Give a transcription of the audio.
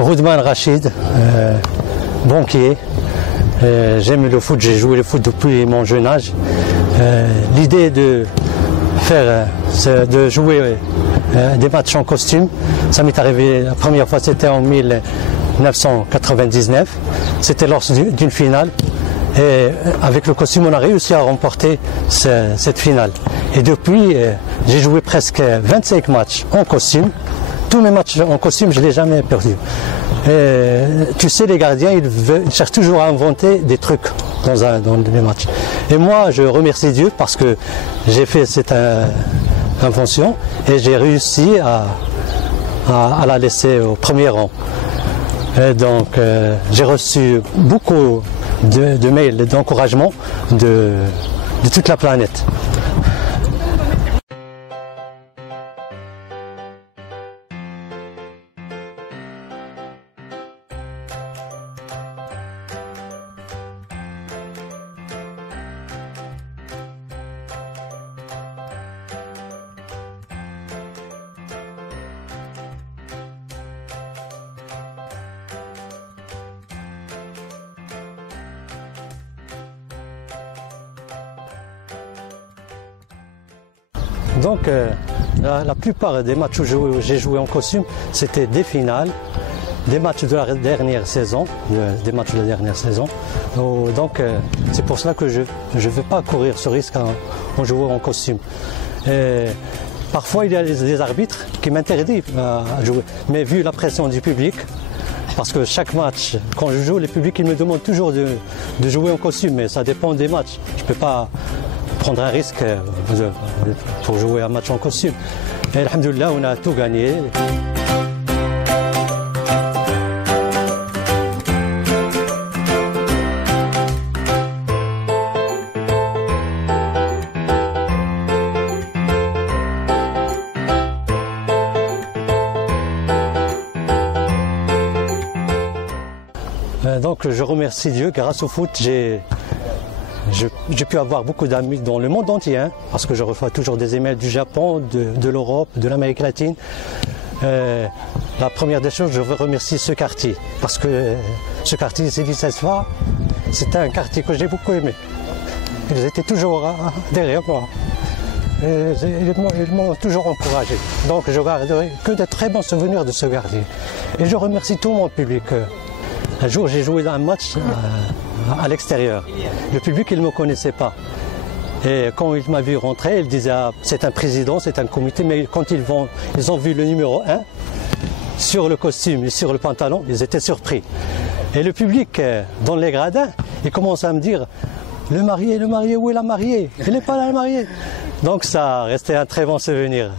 Roudman Rachid, banquier. J'aime le foot, j'ai joué le foot depuis mon jeune âge. L'idée de jouer des matchs en costume, ça m'est arrivé la première fois, c'était en 1999. C'était lors d'une finale. Et avec le costume, on a réussi à remporter cette finale. Et depuis, j'ai joué presque 25 matchs en costume. Tous mes matchs en costume, je ne l'ai jamais perdu. Et, tu sais, les gardiens, ils cherchent toujours à inventer des trucs dans les matchs. Et moi, je remercie Dieu parce que j'ai fait cette invention et j'ai réussi à la laisser au premier rang. Et donc, j'ai reçu beaucoup de mails d'encouragement de toute la planète. Donc la plupart des matchs où j'ai joué en costume, c'était des finales, des matchs de la dernière saison, Donc c'est pour cela que je ne veux pas courir ce risque en jouant en costume. Et parfois il y a des arbitres qui m'interdisent à jouer, mais vu la pression du public, parce que chaque match, quand je joue, les publics ils me demandent toujours de jouer en costume, mais ça dépend des matchs. Je ne peux pas prendre un risque pour jouer un match en costume. Et alhamdoulilah, on a tout gagné. Donc je remercie Dieu, grâce au foot, j'ai pu avoir beaucoup d'amis dans le monde entier, parce que je reçois toujours des emails du Japon, de l'Europe, de l'Amérique latine. La première des choses, je veux remercier ce quartier, parce que ce quartier, Sidi Sesfa, c'est un quartier que j'ai beaucoup aimé. Ils étaient toujours derrière moi. Ils m'ont toujours encouragé. Donc je garderai que de très bons souvenirs de ce quartier. Et je remercie tout mon public. Un jour, j'ai joué dans un match à l'extérieur. Le public, il ne me connaissait pas. Et quand il m'a vu rentrer, il disait c'est un président, c'est un comité, mais quand ils ont vu le numéro 1 sur le costume et sur le pantalon, ils étaient surpris. Et le public, dans les gradins, il commence à me dire le marié, où est la mariée? Il n'est pas là, le marié. Donc ça restait un très bon souvenir.